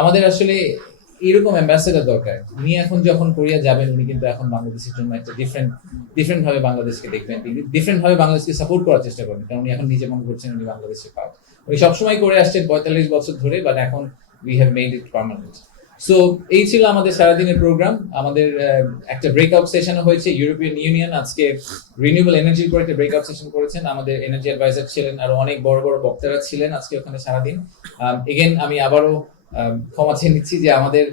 আমাদের আসলে এরকম অ্যাম্বাসেডার দরকার। উনি এখন যখন কোরিয়া যাবেন, উনি কিন্তু এখন বাংলাদেশের জন্য একটা ডিফারেন্ট ভাবে বাংলাদেশকে দেখবেন, ডিফারেন্ট ভাবে বাংলাদেশকে সাপোর্ট করার চেষ্টা করবেন, কারণ উনি এখন নিজে মনে করছেন উনি বাংলাদেশের পার্ট। উনি সবসময় করে আসছেন 45 বছর ধরে, বাট এখন we have made it permanent. So এই ছিল আমাদের সারাদিনের প্রোগ্রাম। আমাদের একটা ব্রেকআউট সেশনও হয়েছে। ইউরোপিয়ান ইউনিয়ন আজকে রিনিউয়েবল এনার্জির উপর একটা ব্রেকআউট সেশন করেছেন। আমাদের এনার্জি অ্যাডভাইজার ছিলেন, আর অনেক বড় বড় বক্তারা ছিলেন আজকে ওখানে সারাদিন। এগেন আমি আবারও ক্ষমা চেয়ে নিচ্ছি যে আমাদের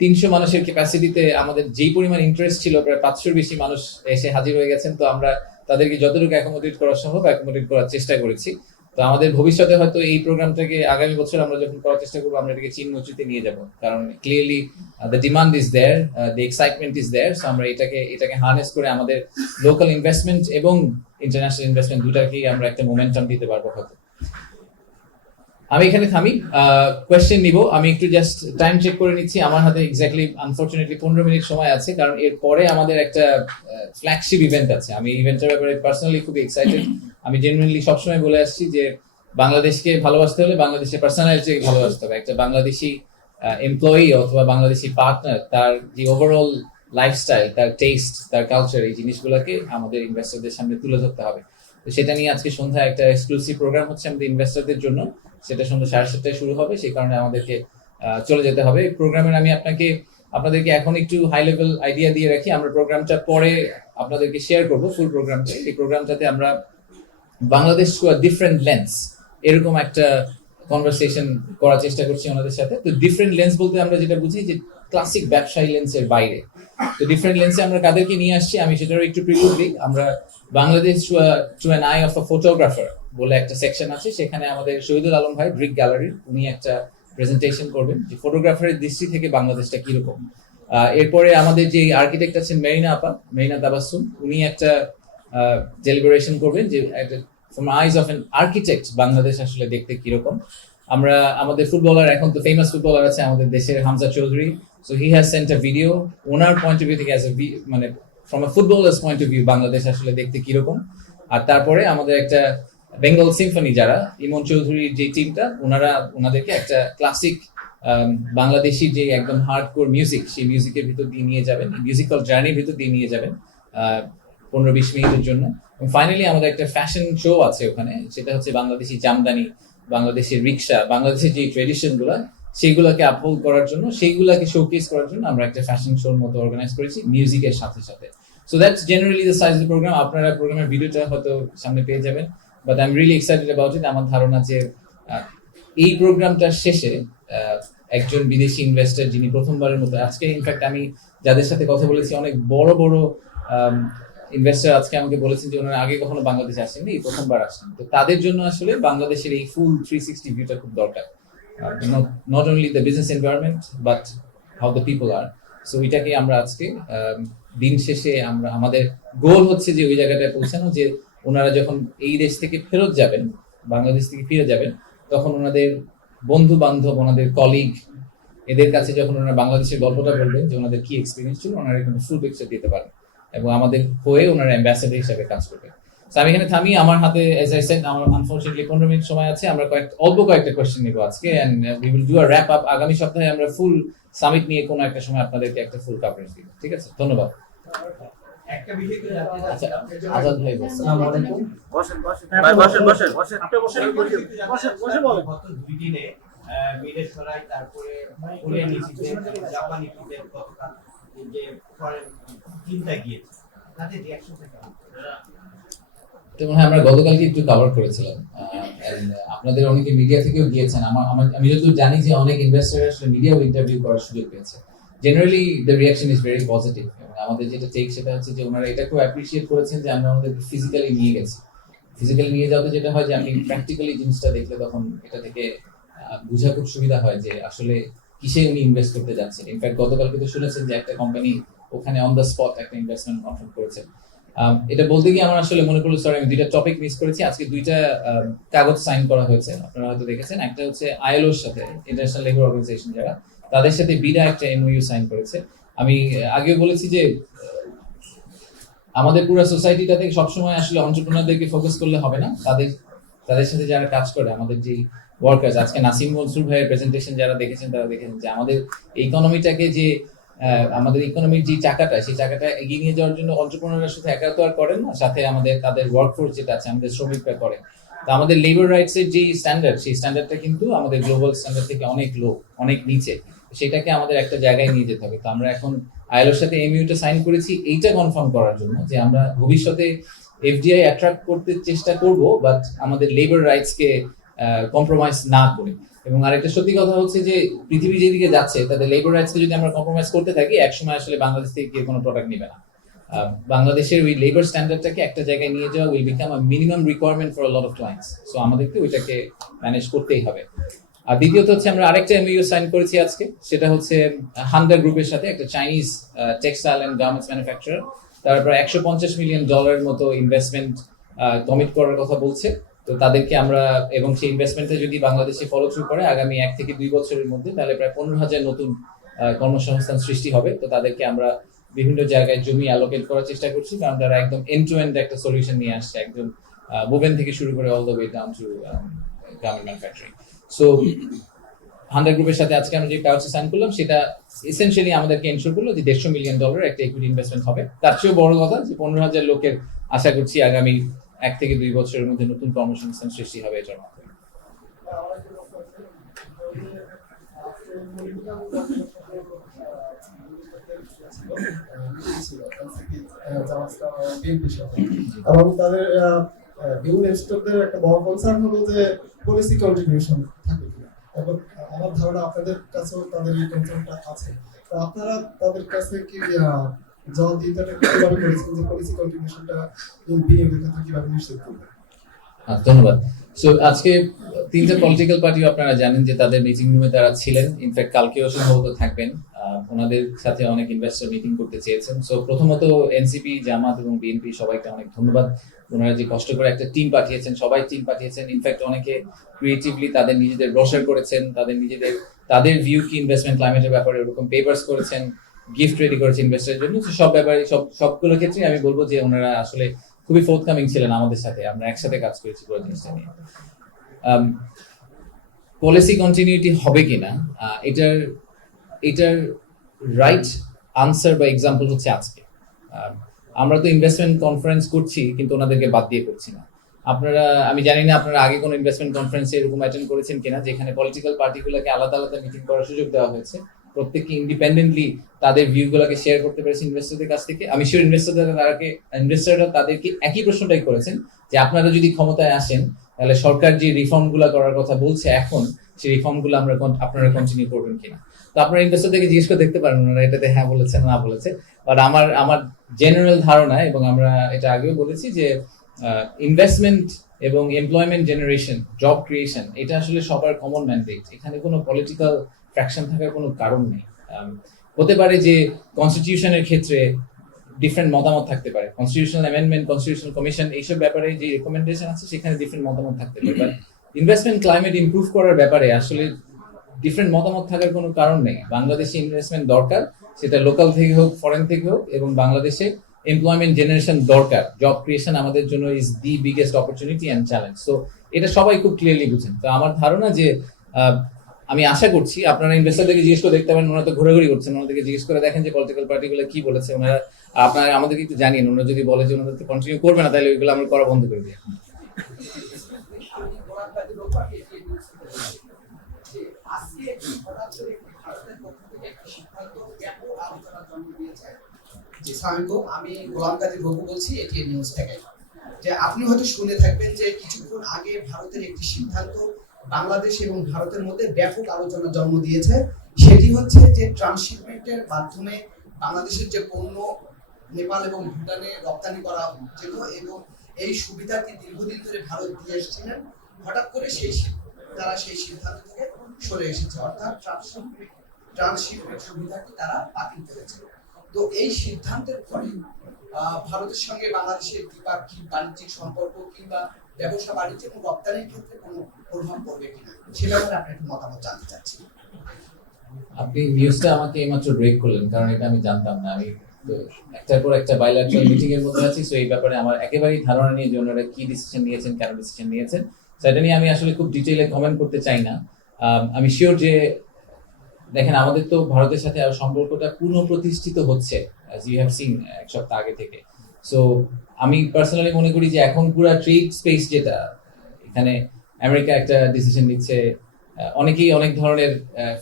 300 মানুষের ক্যাপাসিটিতে আমাদের যেই পরিমাণ ইন্টারেস্ট ছিল, প্রায় 500 বেশি মানুষ এসে হাজির হয়ে গেছেন। তো আমরা তাদেরকে যতটুকু অ্যাকোমোডেট করা সম্ভব অ্যাকোমোডেট করার চেষ্টা করেছি। তো আমাদের ভবিষ্যতে হয়তো এই প্রোগ্রামটাকে আগামী বছর আমরা যখন করার চেষ্টা করবো, আমরা এটাকে চিনমচুতে নিয়ে যাব, কারণ clearly the demand is there, the excitement is there. So আমরা এটাকে হার্নেস করে আমাদের লোকাল ইনভেস্টমেন্ট এবং ইন্টারন্যাশনাল ইনভেস্টমেন্ট দুটাকেই আমরা একটা মোমেন্টাম দিতে পারবো হয়তো। আমি এখানে থামি, কোয়েশ্চেন নিব। আমি একটু জাস্ট টাইম চেক করে নিচ্ছি। আমার হাতে এক্স্যাক্টলি আনফরচুনেটলি 15 মিনিট সময় আছে, কারণ এর পরে আমাদের একটা ফ্ল্যাগশিপ ইভেন্ট আছে। আমি ইভেন্টের ব্যাপারে পার্সোনালি খুবই এক্সাইটেড। আমি জেনুইনলি সবসময় বলে আসছি যে বাংলাদেশকে ভালোবাসতে হলে বাংলাদেশের পার্সোনালিটিকে ভালোবাসতে হবে। একটা বাংলাদেশি এমপ্লয়ি অথবা বাংলাদেশি পার্টনার, তার যে ওভারঅল লাইফস্টাইল, তার টেস্ট, তার কালচার, এই জিনিসগুলোকে আমাদের ইনভেস্টরদের সামনে তুলে ধরতে হবে। তো সেটা নিয়ে আজকে সন্ধ্যায় একটা এক্সক্লুসিভ প্রোগ্রাম হচ্ছে আমাদের ইনভেস্টরদের জন্য। সেটা সন্ধ্যা 7:30টায় শুরু হবে, সেই কারণে আমাদেরকে চলে যেতে হবে। প্রোগ্রামের আমি আপনাদেরকে এখন একটু হাই লেভেল আইডিয়া দিয়ে রাখি। আমরা প্রোগ্রামটা পরে আপনাদেরকে শেয়ার করবো, ফুল প্রোগ্রামটা। এই প্রোগ্রামটাতে আমরা Bangladesh to a different lens, এরকম একটা কনভারসেশন করার চেষ্টা করছি ওনাদের সাথে। তো ডিফারেন্ট লেন্স বলতে আমরা যেটা বুঝি যে ক্লাসিক ব্যবসায়ী লেন্সের বাইরে। তো ডিফারেন্ট লেন্সে আমরা কাদেরকে নিয়ে আসছি আমি সেটারও একটু প্রিভিউ দিই। আমরা Bangladesh to an eye of a photographer বলে একটা সেকশন আছে, সেখানে আমাদের শহীদুল আলম ভাই, ব্রিক গ্যালারি, উনি একটা প্রেজেন্টেশন করবেন যে ফটোগ্রাফারের দৃষ্টি থেকে বাংলাদেশটা কিরকম। এরপরে আমাদের যে আর্কিটেক্ট আছেন মেরিনা তাবাসসুম, উনি একটা ডেলিবারেশন করবেন যে from eyes of N architect Bangladesh আসলে দেখতে কিরকম। আমরা আমাদের ফুটবলার, এখন তো ফেমাস ফুটবলার আছে আমাদের দেশের, Hamza Chowdhury. So he has Saint a video, owner point of view থেকে মানে from a footballers point of view Bangladesh আসলে দেখতে কিরকম। আর তারপরে আমাদের একটা বেঙ্গল সিম্ফনি, যারা ইমন চৌধুরীর যে টিমটা, ওনাদেরকে একটা ক্লাসিক বাংলাদেশি যে একদম হার্ডকোর মিউজিক, সেই মিউজিকের ভিতর দিয়ে নিয়ে যাবেন, মিউজিক্যাল জার্নির ভিতর দিয়ে নিয়ে যাবেন 15-20 মিনিটের জন্য। ফাইনালি আমাদের একটা ফ্যাশন শো আছে ওখানে, সেটা হচ্ছে বাংলাদেশি জামদানি, বাংলাদেশের রিক্সা, বাংলাদেশের যে ট্রেডিশন গুলা, সেইগুলাকে আপহোল্ড করার জন্য, সেইগুলাকে শোকেস করার জন্য আমরা একটা ফ্যাশন শোর মতো অর্গানাইজ করেছি মিউজিকের সাথে সাথে। So that's generally the size of the programme. আপনারা প্রোগ্রামের ভিডিওটা হয়তো সামনে পেয়ে যাবেন, but I am really excited about it. আমার ধারণা যে এই প্রোগ্রামটার শেষে একজন বিদেশি ইনভেস্টর, যিনি প্রথমবারের মতো আজকে, ইনফ্যাক্ট আমি যাদের সাথে কথা বলেছি, অনেক বড় বড় ইনভেস্টর আজকে আমাকে বলেছেন যে ওনারা আগে কখনো বাংলাদেশে আসেননি, এই প্রথমবার আসছেন। তো তাদের জন্য আসলে বাংলাদেশের এই ফুল 360 ভিউটা খুব দরকার, not only the business environment but how the people are. So ওইটাকে আমরা আজকে দিন শেষে আমাদের গোল হচ্ছে যে ওই জায়গাটায় পৌঁছানো, যে ওনারা যখন এই দেশ থেকে ফেরত যাবেন, বাংলাদেশ থেকে ফিরে যাবেন, তখন ওনাদের বন্ধু বান্ধব, ওনাদের কলিগ, এদের কাছে যখন ওনারা বাংলাদেশের গল্পটা বলবেন যে ওনাদের কি এক্সপিরিয়েন্স ছিল, ওনারা এখানে ফুল পিকচার দিতে পারেন এবং আমাদের হয়ে ওনারা অ্যাম্বাসেডর হিসেবে কাজ করবে। আমি এখানে থামি। আমার হাতে এজ আই সেড, আমার আনফরচুনেটলি 15 মিনিট সময় আছে। আমরা অল্প কয়েকটা কোয়েশ্চেন নিব আজকে, and we will do a wrap up. আগামী সপ্তাহে আমরা ফুল সামিট নিয়ে কোনো একটা সময় আপনাদেরকে একটা ফুল কভারেজ দিব, ঠিক আছে? ধন্যবাদ। একটা বিষয় কি জানতে আচ্ছা, চাচ্ছিলাম যে আজাদ ভাই, আসসালামু আলাইকুম। বসেন ভাই, বসেন আপনি বসে বলেন। গত 2 দিনে বিদেশ ছড়াই, তারপরে কোরিয়ান নীতিতে, জাপান নীতিতে গতকাল যে ফরেন চিন্তা গিয়েছে, তাদের রিঅ্যাকশনটা কেমন? তো মনে হয় আমরা গতকালকে একটু কভার করেছিলাম, আপনাদের অনেকে মিডিয়া থেকেও গিয়েছেন। আমি যতদূর জানি যে অনেক ইনভেস্টর আসলে মিডিয়াও ইন্টারভিউ করার সুযোগ পেয়েছে। Generally the reaction is very positive, এবং আমাদের যেটা টেক সেটা হচ্ছে যে ওনারা এটা খুব অ্যাপ্রিসিয়েট করেছেন যে আমরা আমাদেরকে ফিজিক্যালি নিয়ে গেছি। ফিজিক্যালি নিয়ে যাওয়াতে যেটা হয় যে আপনি প্র্যাকটিক্যালি জিনিসটা দেখলে তখন এটা থেকে বোঝা খুব সুবিধা হয় যে আসলে কিসে উনি ইনভেস্ট করতে যাচ্ছেন। ইনফ্যাক্ট গতকালকে তো শুনেছেন যে একটা কোম্পানি ওখানে অন দ্য স্পট একটা ইনভেস্টমেন্ট কনফার্ম করেছে। এটা বলতে গিয়ে আমার আসলে মনে করলো, সরি, আমি 2টা টপিক মিস করেছি। আজকে 2টা কাগজ সাইন করা হয়েছে, আপনারা হয়তো দেখেছেন। একটা হচ্ছে আইএলওর সাথে, ইন্টারন্যাশনাল লেবার অর্গানাইজেশন, যারা, তাদের সাথে বিডা একটা এমওইউ সাইন করেছে। আমি আগেও বলেছি যে আমাদের পুরো সোসাইটিটাতে সবসময় আসলে এন্টারপ্রেনারদেরকে ফোকাস করলে হবে না, তাদের সাথে যারা কাজ করে, আমাদের যে ওয়ার্কার্স। আজকে নাসিম মনসুর ভাইয়ের প্রেজেন্টেশন যারা দেখেছেন তারা দেখেছেন যে আমাদের ইকোনমিটাকে যে আমাদের ইকোনমির যে চাকাটা, সেই চাকাটা এগিয়ে নিয়ে যাওয়ার জন্য অন্টারপ্রেনাররা শুধু একা তো আর করেন না, সাথে আমাদের তাদের ওয়ার্কফোর্স যেটা আছে, আমাদের শ্রমিকরা করে। তো আমাদের লেবার রাইটস এর যে স্ট্যান্ডার্ড, সেই স্ট্যান্ডার্ডটা কিন্তু আমাদের গ্লোবাল স্ট্যান্ডার্ড থেকে অনেক লো, অনেক নিচে। সেটাকে আমাদের একটা জায়গায় নিয়ে যেতে হবে। তো আমরা এখন আইএলওর সাথে এমইউটা সাইন করেছি এইটা কনফার্ম করার জন্য যে আমরা ভবিষ্যতে এফডিআই অ্যাট্রাক্ট করতে চেষ্টা করব, বাট আমাদের লেবার রাইটস কে কম্প্রোমাইজ না করে। এবং আরেকটা সত্যি কথা হচ্ছে যে পৃথিবী যেদিকে যাচ্ছে, তাদের লেবার রাইটস কে যদি আমরা কম্প্রোমাইজ করতে থাকি, একসময় আসলে বাংলাদেশ থেকে কেউ কোনো প্রোডাক্ট নিবে না। বাংলাদেশের ওই লেবার স্ট্যান্ডার্ডটাকে একটা জায়গায় নিয়ে যাওয়া will become a minimum requirement for a lot of clients. So আমাদেরকে ওইটাকে ম্যানেজ করতেই হবে। আর দ্বিতীয়ত হচ্ছে আমরা আরেকটা এমইউ সাইন করেছি আজকে, সেটা হচ্ছে হান্ডা গ্রুপের সাথে, একটা Chinese textile and garments manufacturer. তারপর $150 মিলিয়ন মতো ইনভেস্টমেন্ট কমিট করার কথা বলছে। তো তাদেরকে আমরা, এবং সেই ইনভেস্টমেন্টে যদি বাংলাদেশে ফলো থ্রু করে আগামী 1 থেকে 2 বছরের মধ্যে, তাহলে প্রায় 15,000 নতুন কর্মসংস্থান সৃষ্টি হবে। তো তাদেরকে আমরা বিভিন্ন জায়গায় জমি অ্যালোকেট করার চেষ্টা করছি, কারণ তারা একদম এন্ড টু এন্ড একটা সলিউশন নিয়ে আসছে, একদম বুভেন থেকে শুরু করে all the way down to garment manufacturing. So Handa গ্রুপের সাথে আজকে আমরা যে কাগজে সাইন করলাম, সেটা এসেনশিয়ালি আমাদেরকে এনশিওর করলো যে $150 মিলিয়ন একটা ইকুইটি ইনভেস্টমেন্ট হবে। তার চেয়েও বড় কথা যে 15,000 লোকের আশা করছি আগামী 1 থেকে 2 বছরের মধ্যে নতুন কর্মসংস্থান সৃষ্টি হবে এটার মাধ্যমে। এবং তাদের বিভিন্ন স্টকদের একটা বড় কনসার্ন হলো যে পলিসি কন্ট্রিবিউশন থাকে কিনা, এবং আমার ধারণা আপনাদের কাছেও তাদের এই কনসার্নটা আছে। তো আপনারা তাদের কাছে কি জবাবদিহিতাটা কিভাবে করেছেন যে পলিসি কন্ট্রিবিউশনটা বিএনপির ক্ষেত্রে কিভাবে নিশ্চিত করবেন? ধন্যবাদ। সো আজকে 3টা পলিটিক্যাল পার্টিও আপনারা জানেন যে তাদের মিটিং রুমে তারা ছিলেন, ইনফ্যাক্ট কালকেও সম্ভবত থাকবেন। ওনাদের সাথে অনেক ইনভেস্টর মিটিং করতে চেয়েছেন। সো প্রথমত এনসিপি, জামাত এবং বিএনপি সবাইকে অনেক ধন্যবাদ। ওনারা যে কষ্ট করে একটা টিম পাঠিয়েছেন, সবাই টিম পাঠিয়েছেন। ইনফ্যাক্ট অনেকে ক্রিয়েটিভলি তাদের নিজেদের ব্রোশার করেছেন, তাদের ভিউ কি ইনভেস্টমেন্ট ক্লাইমেটের ব্যাপারে ওরকম পেপারস করেছেন, গিফট রেডি করেছেন ইনভেস্টরের জন্য। সব ব্যাপারে সবগুলো ক্ষেত্রে আমি বলবো যে ওনারা আসলে খুবই ফোর্থকামিং ছিলেন আমাদের সাথে। আমরা একসাথে কাজ করেছি পুরো জিনিসটা নিয়ে। পলিসি কন্টিনিউটি হবে কিনা, এটার রাইট আনসার বা এক্সাম্পল হচ্ছে আজকে আমরা তো ইনভেস্টমেন্ট কনফারেন্স করছি, কিন্তু ওনাদেরকে বাদ দিয়ে করছি না। আমি জানি না আপনারা আগে কোনো ইনভেস্টমেন্ট কনফারেন্সে এরকম অ্যাটেন্ড করেছেন কিনা, যেখানে পলিটিক্যাল পার্টিগুলোকে আলাদা আলাদা মিটিং করার সুযোগ দেওয়া হয়েছে। প্রত্যেককে ইন্ডিপেন্ডেন্টলি তাদের ভিউগুলোকে শেয়ার করতে পেরেছে ইনভেস্টরদের কাছ থেকে। আমি শিওর ইনভেস্টররা তাদেরকে একই প্রশ্নটাই করেছেন যে আপনারা যদি ক্ষমতায় আসেন, তাহলে সরকার যে রিফর্মগুলো করার কথা বলছে এখন, সেই রিফর্মগুলো আপনারা কন্টিনিউ করবেন কিনা। তো আপনারা ইনভেস্টরদেরকে জিজ্ঞেস করে দেখতে পারেন ওনারা এটাতে হ্যাঁ বলেছে না বলেছে। বাট আমার জেনারেল ধারণা, এবং আমরা এটা আগেও বলেছি, যে ইনভেস্টমেন্ট এবং এমপ্লয়মেন্ট জেনারেশন, জব ক্রিয়েশন, এটা আসলে সবার কমন ম্যান্ডেট। এখানে কোনো পলিটিক্যাল ফ্র্যাকশন থাকার কোনো কারণ নেই। হতে পারে যে কনস্টিটিউশনের ক্ষেত্রে ডিফারেন্ট মতামত থাকতে পারে, কনস্টিটিউশনাল অ্যামেন্ডমেন্ট, কনস্টিটিউশনাল কমিশন, এইসব ব্যাপারে যে রেকমেন্ডেশন আছে সেখানে ডিফারেন্ট মতামত থাকতে পারে। বাট ইনভেস্টমেন্ট ক্লাইমেট ইমপ্রুভ করার ব্যাপারে আসলে ডিফারেন্ট মতামত থাকার কোনো কারণ নেই। বাংলাদেশে ইনভেস্টমেন্ট দরকার, সেটা লোকাল থেকে হোক, ফরেন থেকে হোক, এবং বাংলাদেশে এমপ্লয়মেন্ট জেনারেশন দরকার। জব ক্রিয়েশন আমাদের জন্য is the biggest opportunity and challenge. So এটা সবাই খুব ক্লিয়ারলি বুঝেন। তো আমার ধারণা যে আমি আশা করছি আপনারা ইনভেস্টরদেরকে জিজ্ঞেস করে দেখতে পারেন, ওনারা তো ঘোরাঘুরি করছেন, ওনাদেরকে জিজ্ঞেস করে দেখেন যে পলিটিক্যাল পার্টিগুলো কি বলেছে। ওনারা আপনারা আমাদেরকে একটু জানিয়ে, ওনারা যদি বলে যে ওনাদেরকে কন্টিনিউ করবে না, তাহলে ওইগুলো আমরা করা বন্ধ করে দিই। আমি গোলাম কাজী রঘু বলছি এটিএন নিউজ থেকে। যে আপনি হয়তো শুনে থাকবেন যে কিছুক্ষণ আগে ভারতের একটি সিদ্ধান্ত বাংলাদেশ এবং ভারতের মধ্যে ব্যাপক আলোচনা জন্ম দিয়েছে। সেটি হচ্ছে যে ট্রান্সশিপমেন্টের মাধ্যমে বাংলাদেশের যে পণ্য নেপাল এবং ভুটানে রপ্তানি করা যেত, এবং এই সুবিধাটি দীর্ঘদিন ধরে ভারত দিয়ে এসেছিলেন। হঠাৎ করে তারা সেই সিদ্ধান্ত থেকে সরে এসেছে, অর্থাৎ ট্রান্সশিপমেন্ট সুবিধাটি তারা বাতিল করেছে। তো এই সিদ্ধান্তের ফলে ভারতের সঙ্গে বাংলাদেশের দ্বিপাক্ষিক বাণিজ্যিক সম্পর্ক কিংবা ব্যবসা বাণিজ্য এবং রপ্তানির ক্ষেত্রে কোনো প্রভাব পড়বে কিনা, সে ব্যাপারে আপনি একটু মতামত জানতে চাচ্ছি। আপনি নিউজটা আমাকে এইমাত্র ব্রেক করলেন, কারণ এটা আমি জানতাম না। আমি একটার পর একটা বাইল্যাটারাল মিটিং এর মধ্যে আছি। সো এই ব্যাপারে আমার একেবারেই ধারণা নেই যে ওনারা কি ডিসিশন নিয়েছেন, কেন ডিসিশন নিয়েছেন। সেটা নিয়ে আমি আসলে খুব ডিটেইলে কমেন্ট করতে চাই না। আমি শিওর যে দেখেন আমাদের তো ভারতের সাথে আর সম্পর্কটা পুনঃপ্রতিষ্ঠিত হচ্ছে, অ্যাজ ইউ হ্যাভ সিন এক সপ্তাহ আগে থেকে। সো আমি পার্সোনালি মনে করি যে এখন পুরো ট্রেড স্পেস যেটা, এখানে আমেরিকা একটা ডিসিশন নিচ্ছে, অনেকেই অনেক ধরনের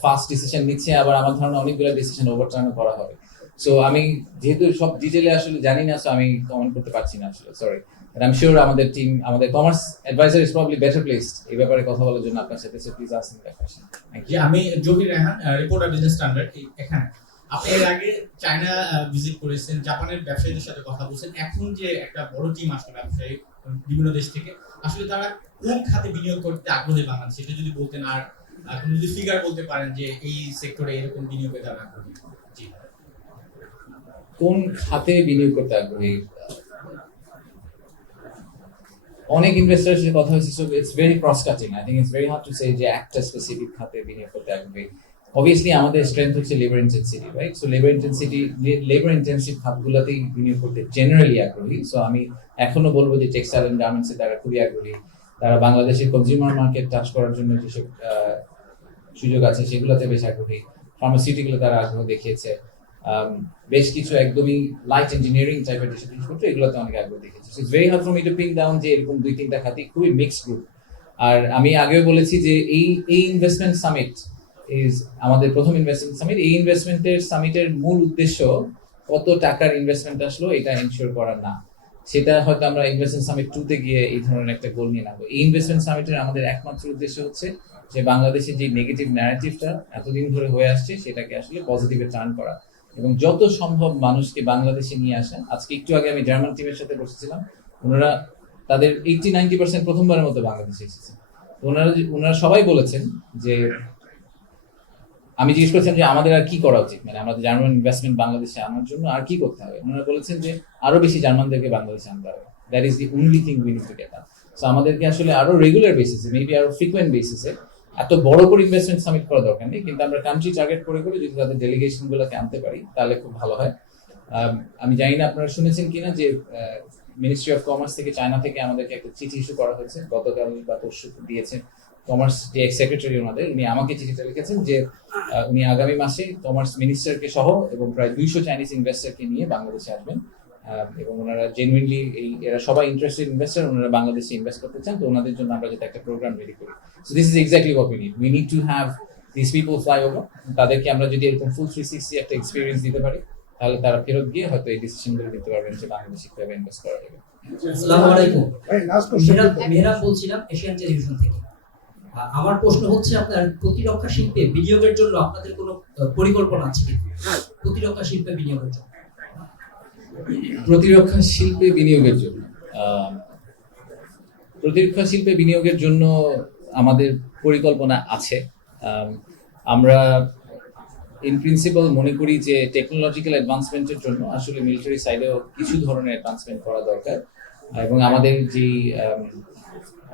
ফাস্ট ডিসিশন নিচ্ছে, আবার আমার ধারণা অনেকগুলো ডিসিশন ওভারটার্ন করা হবে। সো আমি যেহেতু সব ডিটেইলে আসলে জানি না, সো আমি কমেন্ট করতে পারছি না আসলে, sorry. But I am sure আমাদের টিম, আমাদের commerce adviser is probably better placed এই ব্যাপারে কথা বলার জন্য আপনার সাথে। So please ask that question. জি, আমি Zahir Rehan, reporter Business Standard. এখানে আপনি এর আগে চায়না ভিজিট করেছেন, জাপানের ব্যবসায়ীদের সাথে কথা বলছেন। এখন যে একটা বড় টিম আসলে ব্যবসায়ী বিভিন্ন দেশ থেকে, আসলে তারা কোন খাতে বিনিয়োগ করতে আগ্রহী বাংলাদেশ, সেটা যদি বলতেন, আর আপনি যদি ফিগার বলতে পারেন যে এই সেক্টরে এরকম বিনিয়োগে তারা আগ্রহী। জি, কোন খাতে বিনিয়োগ করতে আগ্রহী? অনেক ইনভেস্টারের সাথে কথা হয়েছে, so it's very cross cutting. I think it's very hard to say যে একটা স্পেসিফিক খাতে বিনিয়োগ করতে আগ্রহী। অবভিয়াসলি আমাদের স্ট্রেংথ হচ্ছে labour intensity, right? So labour intensive খাতগুলোতেই বিনিয়োগ করতে জেনারেলি আগ্রহী। সো আমি এখনো বলবো যে টেক্সটাইল এন্ড গার্মেন্টসে তারা খুবই আগ্রহী। তারা বাংলাদেশের কনজিউমার মার্কেট টাচ করার জন্য যেসব সুযোগ আছে সেগুলোতে বেশ আগ্রহী। ফার্মাসিউটিক্যাল তারা আগ্রহ দেখিয়েছে। বেশ কিছু একদমই লাইট ইঞ্জিনিয়ারিং টাইপের যেসব জিনিসপত্র, এগুলোতে অনেক আগ্রহ দেখিয়েছে। So it's very hard for me two pin down যে এরকম 2-3টা খাতে খুবই মিক্সড গ্রুপ। আর আমি আগেও বলেছি যে এই ইনভেস্টমেন্ট সামিট ইজ আমাদের প্রথম ইনভেস্টমেন্ট সামিট। এই ইনভেস্টমেন্টের সামিটের মূল উদ্দেশ্য কত টাকার ইনভেস্টমেন্ট আসলো এটা এনশিওর করা না। সেটা হয়তো আমরা ইনভেস্টমেন্ট সামিট 2-তে গিয়ে এই ধরনের একটা গোল নিয়ে নেবো। এই ইনভেস্টমেন্ট সামিটের আমাদের একমাত্র উদ্দেশ্য হচ্ছে যে বাংলাদেশের যে নেগেটিভ ন্যারেটিভটা এতদিন ধরে হয়ে আসছে সেটাকে আসলে পজিটিভে টার্ন করা এবং যত সম্ভব মানুষকে বাংলাদেশে নিয়ে আসা। আজকে একটু আগে আমি জার্মান টিমের সাথে বসেছিলাম, ওনারা তাদের 80-90% প্রথমবারের মতো বাংলাদেশে এসেছে। ওনারা সবাই বলেছেন যে, আমি জিজ্ঞেস করছিলাম যে আমাদের আর কি করা উচিত, মানে আমাদের জার্মান ইনভেস্টমেন্ট বাংলাদেশে আনার জন্য আর কি করতে হবে। ওনারা বলেছেন যে আরো বেশি জার্মানদেরকে বাংলাদেশে আনতে হবে। That is the only thing we need to get up. So আমাদেরকে আসলে আরো রেগুলার বেসিসে, মেবি আরো ফ্রিকোয়েন্ট বেসিসে, এত বড় করে ইনভেস্টমেন্ট সামিট করা দরকার নেই, কিন্তু আমরা কান্ট্রি টার্গেট করে করে যদি তাদের ডেলিগেশন গুলোকে আনতে পারি তাহলে খুব ভালো হয়। আমি জানি না আপনারা শুনেছেন কিনা যে মিনিস্ট্রি অফ কমার্স থেকে চায়না থেকে আমাদেরকে একটা চিঠি ইস্যু করা হয়েছে, গতকাল বা পরশু দিয়েছেন। কমার্স যে এক্স সেক্রেটারি ওনাদের, উনি আমাকে চিঠিটা লিখেছেন যে উনি আগামী মাসে কমার্স মিনিস্টারকে সহ এবং প্রায় 200 চাইনিজ ইনভেস্টারকে নিয়ে বাংলাদেশে আসবেন। এবং ওনারা জেনুইনলি এরা সবাই ইন্টারেস্টেড ইনভেস্টার, ওনারা বাংলাদেশে ইনভেস্ট করতে চান। তো ওনাদের জন্য আমরা যাতে একটা প্রোগ্রাম রেডি করি। So this is exactly what we need to have this people fly over. তাদেরকে আমরা যদি এরকম ফুল 360 একটা এক্সপিরিয়েন্স দিতে পারি তাহলে তারা ফেরত গিয়ে হয়তো এই ডিসিশনগুলো নিতে পারবেন যে বাংলাদেশে কিভাবে ইনভেস্ট করা যাবে। আসসালামু আলাইকুম। মেহরাব বলছিলাম এশিয়ান টেলিভিশন থেকে। আমার প্রশ্ন হচ্ছে, আপনার প্রতিরক্ষা শিল্পে বিনিয়োগের জন্য আপনাদের কোনো পরিকল্পনা আছে কি? প্রতিরক্ষা শিল্পে বিনিয়োগের জন্য প্রতিরক্ষা শিল্পে বিনিয়োগের জন্য প্রতিরক্ষা শিল্পে বিনিয়োগের জন্য আমাদের পরিকল্পনা আছে। আমরা ইন প্রিন্সিপাল মনে করি যে টেকনোলজিক্যাল অ্যাডভান্সমেন্টের জন্য আসলে মিলিটারি সাইডেও কিছু ধরনের অ্যাডভান্সমেন্ট করা দরকার। এবং আমাদের যে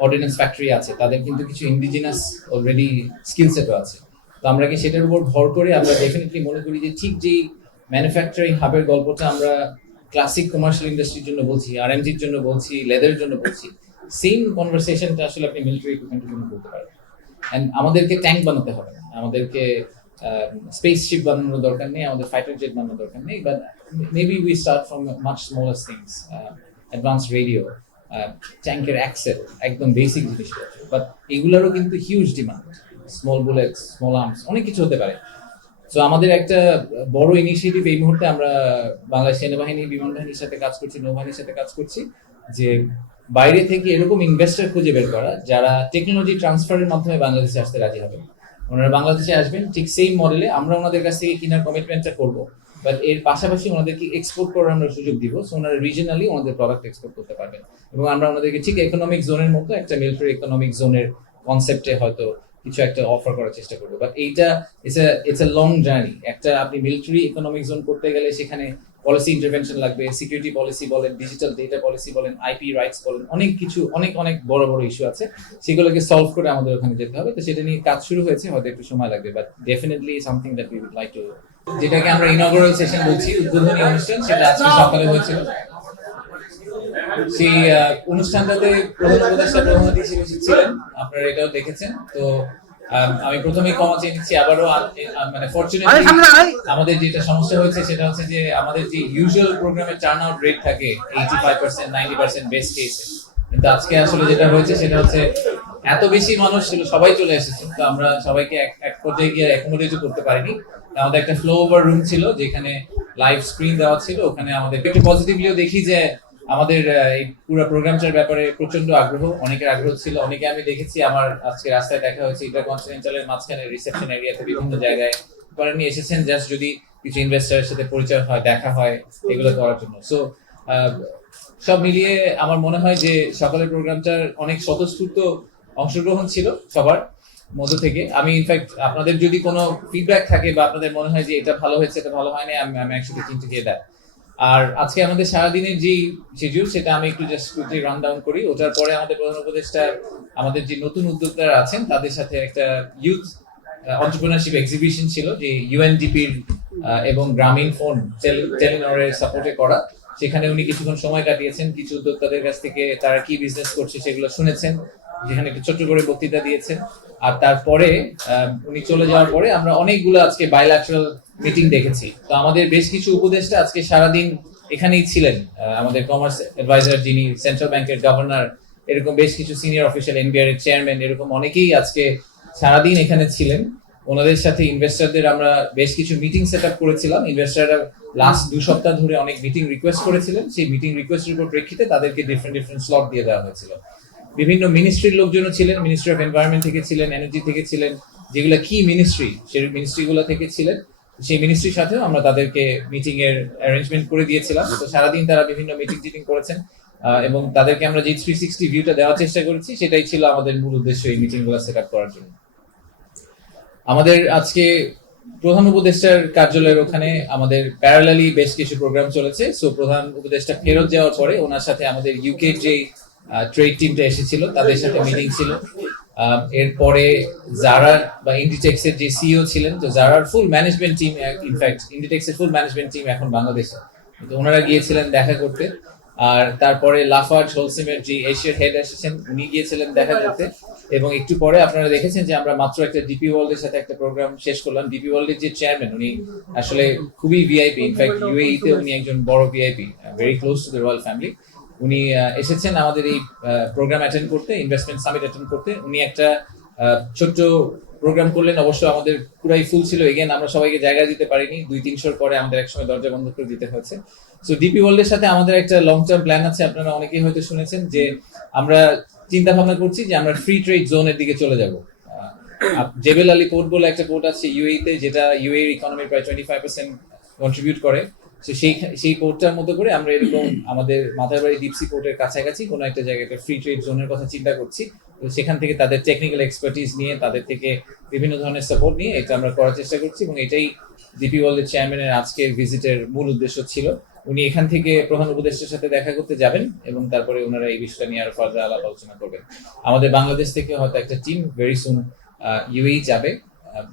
অর্ডিন্যান্স ফ্যাক্টরি আছে তাদের কিন্তু কিছু ইন্ডিজিনাস অলরেডি স্কিল সেটও আছে। তো আমরা কি সেটার উপর ভর করে আমরা ডেফিনেটলি মনে করি যে ঠিক যেই ম্যানুফ্যাকচারিং হাবের গল্পটা আমরা ক্লাসিক কমার্শিয়াল ইন্ডাস্ট্রির জন্য বলছি, আরএমজির জন্য বলছি, লেদারের জন্য বলছি, সেম কনভারসেশনটা আসলে আপনি মিলিটারি ইকুইপমেন্টের জন্য করতে পারেন। অ্যান্ড আমাদেরকে ট্যাঙ্ক বানাতে হবে না, আমাদেরকে স্পেসশিপ বানানোর দরকার নেই, আমাদের ফাইটার জেট বানানোর দরকার নেই। But maybe we start from much smaller things, advance radio, ট্যাঙ্কের অ্যাক্সেল, একদম বেসিক জিনিসপত্র। বাট এগুলোরও কিন্তু huge demand, small bullets, small arms, অনেক কিছু হতে পারে। সো আমাদের একটা বড় ইনিশিয়েটিভ এই মুহূর্তে আমরা বাংলাদেশ সেনাবাহিনী, বিমান বাহিনীর সাথে কাজ করছি, নৌবাহিনীর সাথে কাজ করছি, যে বাইরে থেকে এরকম ইনভেস্টর খুঁজে বের করা যারা টেকনোলজি ট্রান্সফারের মাধ্যমে বাংলাদেশে আসতে রাজি হবে। ওনারা বাংলাদেশে আসবেন ঠিক সেম মডেলে, আমরা ওনাদের কাছ থেকে কেনার কমিটমেন্টটা করবো, বাট এর পাশাপাশি ওনাদেরকে এক্সপোর্ট করার আমরা সুযোগ দিব। সো ওনারা রিজনালি ওনাদের প্রোডাক্ট এক্সপোর্ট করতে পারবেন এবং আমরা ওনাদেরকে ঠিক ইকোনমিক জোনের মতো একটা মিলিটারি ইকোনমিক জোনের কনসেপ্টে হয়তো কিছু একটা অফার করার চেষ্টা করবো। বাট এইটা ইটস এ লং জার্নি। একটা আপনি মিলিটারি ইকোনমিক জোন করতে গেলে সেখানে পলিসি ইন্টারভেনশন লাগবে, সিকিউরিটি পলিসি বলেন, ডিজিটাল ডেটা পলিসি বলেন, আইপি রাইটস বলেন, অনেক কিছু, অনেক বড় বড় ইস্যু আছে, সেগুলোকে সলভ করে আমাদের ওখানে যেতে হবে। তো সেটা নিয়ে কাজ শুরু হয়েছে, হয়তো একটু সময় লাগবে, but definitely something that we would like to. যেটাকে আমরা ইনঅগ্রাল সেশন বলছি, উদ্বোধনী অনুষ্ঠান, সেটা আজকে সকালে হয়েছিল। সেই অনুষ্ঠানটাতে প্রধান উপদেষ্টা প্রধান অতিথি হিসেবে ছিলেন, আপনারা এটাও দেখেছেন। তো আমি প্রথমেই ক্ষমা চেয়ে নিচ্ছি আবারও, মানে ফরচুনেটলি আমাদের যেটা সমস্যা হয়েছে সেটা হচ্ছে যে আমাদের যে ইউজুয়াল প্রোগ্রামের টার্ন আউট রেট থাকে 85% 90% বেস্ট কেসে, কিন্তু আজকে আসলে যেটা হয়েছে সেটা হচ্ছে এত বেশি মানুষ ছিল, সবাই চলে এসেছে, তো আমরা সবাইকে এক পর্যায়ে গিয়ে অ্যাকোমোডেট করতে পারিনি। আমাদের একটা ফ্লো ওভার রুম ছিল যেখানে লাইভ স্ক্রিন দেওয়া ছিল, ওখানে আমাদের একটু পজিটিভলিও দেখি যে আমাদের এই পুরো প্রোগ্রামটার ব্যাপারে প্রচন্ড আগ্রহ, অনেকের আগ্রহ ছিল। অনেকে আমি দেখেছি আমার আজকে রাস্তায় দেখা হয়েছে ইন্টারকন্টিনেন্টালের মাঝখানে রিসেপশন এরিয়াতে বিভিন্ন জায়গায় করেনি, এসেছেন জাস্ট যদি কিছু ইনভেস্টারের সাথে পরিচয় হয়, দেখা হয়, এগুলো করার জন্য। সো সব মিলিয়ে আমার মনে হয় যে সকালের প্রোগ্রামটার অনেক স্বতঃস্ফূর্ত অংশগ্রহণ ছিল সবার মধ্য থেকে। আমি ইনফ্যাক্ট আপনাদের যদি কোনো ফিডব্যাক থাকে বা আপনাদের মনে হয় যে এটা ভালো হয়েছে এটা ভালো হয়নি, আমি একসাথে চিন্তা দিয়ে দেয়। আর আজকে আমাদের সারাদিনের যে শিডিউল সেটা আমি একটু জাস্ট কুইকলি রান ডাউন করি। ওটার পরে আমাদের প্রধান উপদেষ্টা আমাদের যে নতুন উদ্যোক্তারা আছেন তাদের সাথে একটা ইউথ এন্টারপ্রেনারশিপ এক্সিবিশন ছিল, যে ইউএনডিপির এবং গ্রামীণ ফোন টেলিনরের সাপোর্টে করা। সেখানে উনি কিছুক্ষণ সময় কাটিয়েছেন, কিছু উদ্যোক্তাদের কাছ থেকে তারা কি বিজনেস করছে সেগুলো শুনেছেন, যেখানে একটু ছোট্ট করে বক্তৃতা দিয়েছেন। আর তারপরে উনি চলে যাওয়ার পরে আমরা অনেকগুলো আজকে বাইল্যাটারাল মিটিং দেখেছি। তো আমাদের বেশ কিছু উপদেষ্টা আজকে সারাদিন এখানেই ছিলেন, আমাদের কমার্স অ্যাডভাইজার যিনি সেন্ট্রাল ব্যাংকের গভর্নর, এরকম বেশ কিছু সিনিয়র অফিসিয়াল, এনবিআর এর চেয়ারম্যান, এরকম অনেকেই আজকে সারাদিন এখানে ছিলেন। ওনাদের সাথে ইনভেস্টরদের আমরা বেশ কিছু মিটিং সেট আপ করেছিলাম। ইনভেস্টররা লাস্ট 2 সপ্তাহ ধরে অনেক মিটিং রিকোয়েস্ট করেছিলেন, সেই মিটিং রিকোয়েস্টের উপর প্রেক্ষিতে তাদেরকে ডিফারেন্ট স্লট দিয়ে দেওয়া হয়েছিল। বিভিন্ন মিনিস্ট্রির লোকজনও ছিলেন, মিনিস্ট্রি অফ এনভায়রনমেন্ট থেকে ছিলেন, এনার্জি থেকে ছিলেন, যেগুলো কি মিনিস্ট্রি সেই মিনিস্ট্রিগুলো থেকে ছিলেন। সেই মিনিস্ট্রির সাথেও আমরা তাদেরকে মিটিং এর অ্যারেঞ্জমেন্ট করে দিয়েছিলাম। তো সারাদিন তারা বিভিন্ন মিটিং করেছেন এবং তাদেরকে আমরা যে 360 ভিউটা দেওয়ার চেষ্টা করেছি সেটাই ছিল আমাদের মূল উদ্দেশ্য এই মিটিংগুলো সেট আপ করার জন্য। আমাদের আজকে প্রধান উপদেষ্টার কার্যালয়ের ওখানে আমাদের প্যারালালি বেশ কিছু প্রোগ্রাম চলেছে। সো প্রধান উপদেষ্টা ফেরত যাওয়ার পরে ওনার সাথে আমাদের ইউকে যে ট্রেড টিমটা এসেছিল তাদের সাথে মিটিং ছিল। এরপরে জারার বা ইন্ডিটেক্স এর যে সিইও ছিলেন, তো জারার full management team, in fact Inditex এর ফুল ম্যানেজমেন্ট টিম এখন বাংলাদেশে, তো ওনারা গিয়েছিলেন দেখা করতে। আর তারপরে লাফার্জ হোলসিমের যে এশিয়ার হেড এসেছেন, উনি গিয়েছিলেন দেখা করতে। এবং একটু পরে আপনারা দেখেছেন যে আমরা মাত্র একটা ডিপি ওয়ার্ল্ডের সাথে একটা প্রোগ্রাম শেষ করলাম। ডিপি ওয়ার্ল্ডের যে চেয়ারম্যান উনি আসলে খুবই ভিআইপি, ইনফ্যাক্ট ইউএই তে উনি একজন বড় VIP, very close to the royal family. উনি এসেছেন আমাদের এই প্রোগ্রাম অ্যাটেন্ড করতে, ইনভেস্টমেন্ট সামিট অ্যাটেন্ড করতে। উনি একটা ছোট্ট প্রোগ্রাম করলেন, অবশ্য আমাদের পুরাই ফুল ছিল, এগেন আমরা সবাইকে জায়গা দিতে পারিনি, 200-300 পরে আমাদের একসময় দরজা বন্ধ করে দিতে হয়েছে। সো ডিপি ওয়ার্ল্ডের সাথে আমাদের একটা লং টার্ম প্ল্যান আছে, আপনারা অনেকেই হয়তো শুনেছেন যে আমরা চিন্তা ভাবনা করছি যে আমরা ফ্রি ট্রেড জোনের দিকে চলে যাব। জেবেল আলী পোর্ট বলে একটা পোর্ট আছে ইউএই তে, যেটা ইউএই ইকোনমির প্রায় 25% কন্ট্রিবিউট করে। তো সেই পোর্টটার মতো করে আমরা এরকম আমাদের মাথারবাড়ি ডিপসি পোর্টের কাছাকাছি কোনো একটা জায়গায় একটা ফ্রি ট্রেড জোনের কথা চিন্তা করছি। তো সেখান থেকে তাদের টেকনিক্যাল এক্সপার্টিস নিয়ে, তাদের থেকে বিভিন্ন ধরনের সাপোর্ট নিয়ে এটা আমরা করার চেষ্টা করছি। এবং এটাই ডিপি ওয়ার্ল্ডের চেয়ারম্যানের আজকের ভিজিটের মূল উদ্দেশ্য ছিল। উনি এখান থেকে প্রধান উপদেষ্টার সাথে দেখা করতে যাবেন এবং তারপরে ওনারা এই বিষয়টা নিয়ে আরো ফার্দার আলাপ আলোচনা করবেন। আমাদের বাংলাদেশ থেকে হয়তো একটা টিম ভেরি সুন ইউএই যাবে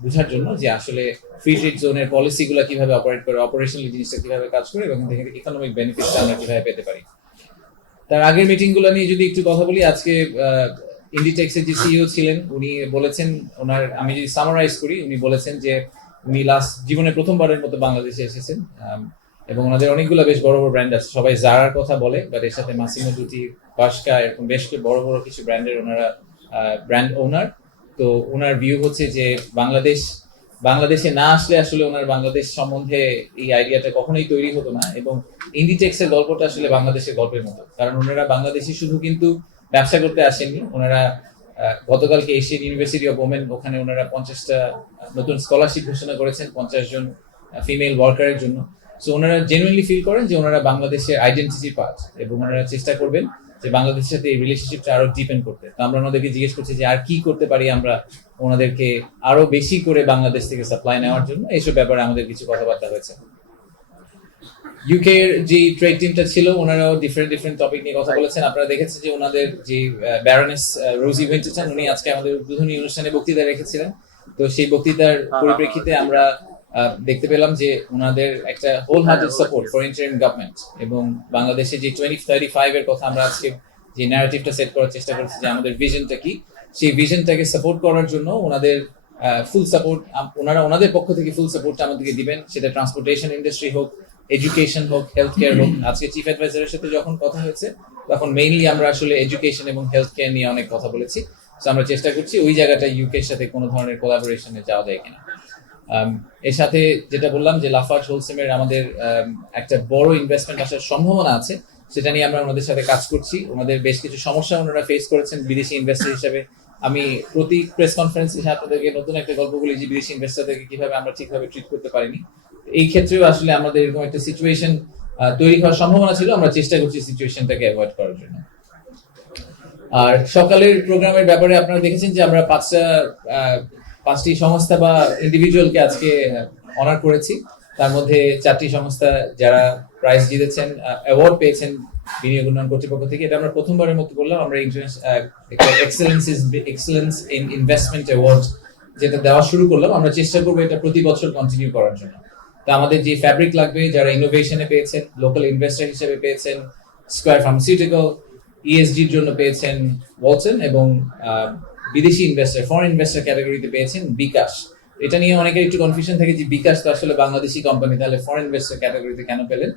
বোঝার জন্য যে আসলে ফ্রি ট্রেড জোনের পলিসিগুলো কিভাবে অপারেট করে, অপারেশনাল জিনিসটা কিভাবে কাজ করে এবং থেকে ইকোনমিক বেনিফিটটা আমরা কিভাবে পেতে পারি। তার আগের মিটিংগুলো নিয়ে যদি একটু কথা বলি, আজকে ইন্ডিটেক্সের যে সিইও ছিলেন উনি বলেছেন, ওনার আমি যদি সামারাইজ করি, উনি বলেছেন যে উনি লাস্ট জীবনে প্রথমবারের মতো বাংলাদেশে এসেছেন এবং ওনাদের অনেকগুলো বেশ বড় বড় ব্র্যান্ড আছে। সবাই জারার কথা বলে, বাট এর সাথে মাসিমো দুটি, বাস্কা, এরকম বেশ বড় বড় কিছু ব্র্যান্ডের ওনারা ব্র্যান্ড ওনার। তো ওনার ভিউ হচ্ছে যে বাংলাদেশে না আসলে আসলে ওনার বাংলাদেশ সম্বন্ধে এই আইডিয়াটা কখনোই তৈরি হতো না। এবং ইন্ডিটেক্সের গল্পটা আসলে বাংলাদেশের গল্পের মতো, কারণ ওনারা বাংলাদেশে শুধু কিন্তু ব্যবসা করতে আসেননি। ওনারা গতকালকে এশিয়ান ইউনিভার্সিটি অফ ওমেন, ওখানে ওনারা 50টা নতুন স্কলারশিপ ঘোষণা করেছেন 50 জন ফিমেল ওয়ার্কারের জন্য। সো ওনারা জেনুইনলি ফিল করেন যে ওনারা বাংলাদেশের আইডেন্টিটির পার্ট এবং ওনারা চেষ্টা করবেন যে বাংলাদেশের সাথে এই রিলেশনশিপটা আরো ডিপেন করতে। তো আমরা ওনাদেরকে জিজ্ঞেস করছি যে আর কি করতে পারি আমরা ওনাদেরকে আরো বেশি করে বাংলাদেশ থেকে সাপ্লাই নেওয়ার জন্য, এইসব ব্যাপারে আমাদের কিছু কথাবার্তা হয়েছে। ইউকে এর যে ট্রেড টিমটা ছিল ওনারাও ডিফারেন্ট টপিক নিয়ে কথা বলেছেন। আপনারা দেখেছেন যে ওনাদের যে ব্যারনেস রোজি উইন্টারটন উনি আজকে আমাদের উদ্বোধনী অনুষ্ঠানে বক্তৃতা রেখেছিলেন। তো সেই বক্তৃতার পরিপ্রেক্ষিতে আমরা দেখতে পেলাম যে ওনাদের একটা whole hearted support for interim government, এবং বাংলাদেশে যে 2035 এর কথা আমরা আজকে যে ন্যারেটিভটা সেট করার চেষ্টা করছি যে আমাদের ভিশনটা কি, সেই ভিশনটাকে সাপোর্ট করার জন্য ওনাদের ফুল সাপোর্ট, ওনারা ওনাদের পক্ষ থেকে ফুল সাপোর্টটা আমাদেরকে দিবেন, সেটা ট্রান্সপোর্টেশন ইন্ডাস্ট্রি হোক, এডুকেশন হোক, হেলথ কেয়ার হোক। আজকে চিফ অ্যাডভাইজারের সাথে যখন কথা হয়েছে তখন মেইনলি আমরা আসলে এডুকেশন এবং হেলথ কেয়ার নিয়ে অনেক কথা বলেছি। তো আমরা চেষ্টা করছি ওই জায়গাটা ইউকের সাথে কোনো ধরনের কোলাবোরেশনে যাওয়া যায় কিনা। এর সাথে যেটা বললাম যে লাফার্জ হোলসেমের আমাদের একটা বড় ইনভেস্টমেন্ট আসার সম্ভাবনা আছে, সেটা নিয়ে আমরা ওনাদের সাথে কাজ করছি। ওনাদের বেশ কিছু সমস্যা ওনারা ফেস করেছেন বিদেশি ইনভেস্টর হিসেবে। আমি প্রতি প্রেস কনফারেন্সে আপনাদেরকে নতুন একটা গল্প বলি যে বিদেশি ইনভেস্টরদেরকে কিভাবে আমরা ঠিকভাবে ট্রিট করতে পারিনি। এই ক্ষেত্রেও আসলে আমাদের এরকম একটা সিচুয়েশন তৈরি হওয়ার সম্ভাবনা ছিল, আমরা চেষ্টা করছি সিচুয়েশনটাকে অ্যাভয়েড করার জন্য। আর সকালের প্রোগ্রামের ব্যাপারে আপনারা দেখেছেন যে আমরা পাঁচটি সংস্থা বা ইন্ডিভিজুয়ালকে আজকে অনার করেছি। তার মধ্যে 4টি সংস্থা যারা প্রাইজ জিতেছেন, অ্যাওয়ার্ড পেয়েছেন বিনিয়োগ উন্নয়ন কর্তৃপক্ষ থেকে। এটা আমরা প্রথমবারের মতো করলাম। আমরা এক্সেলেন্স ইন ইনভেস্টমেন্ট অ্যাওয়ার্ড যেটা দেওয়া শুরু করলাম, আমরা চেষ্টা করবো এটা প্রতি বছর কন্টিনিউ করার জন্য। তা আমাদের যে ফ্যাব্রিক লাগবে, যারা ইনোভেশনে পেয়েছেন, লোকাল ইনভেস্টর হিসেবে পেয়েছেন স্কয়ার ফার্মাসিউটিক্যাল, ইএসজির জন্য পেয়েছেন ওয়ালসন, এবং বিদেশি ইনভেস্টর ফরেন ইনভেস্টর ক্যাটাগরিতে পেয়েছেন বিকাশ। এটা নিয়ে অনেকের একটু কনফিউশন থাকে যে বিকাশ তো আসলে বাংলাদেশি কোম্পানি, তাহলে ফরেন ইনভেস্টর ক্যাটাগরিতে কেন পেলেন?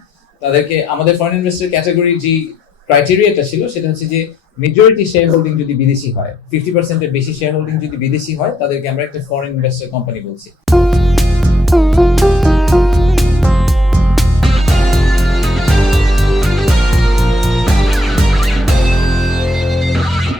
তাদেরকে আমাদের ফরেন ইনভেস্টর ক্যাটাগরির যে ক্রাইটেরিয়াটা ছিল সেটা হচ্ছে যে মেজরিটি শেয়ার হোল্ডিং যদি বিদেশি হয়, 50%-এর বেশি শেয়ার হোল্ডিং যদি বিদেশি হয়, তাদেরকে আমরা একটা ফরেন ইনভেস্টর কোম্পানি বলছি।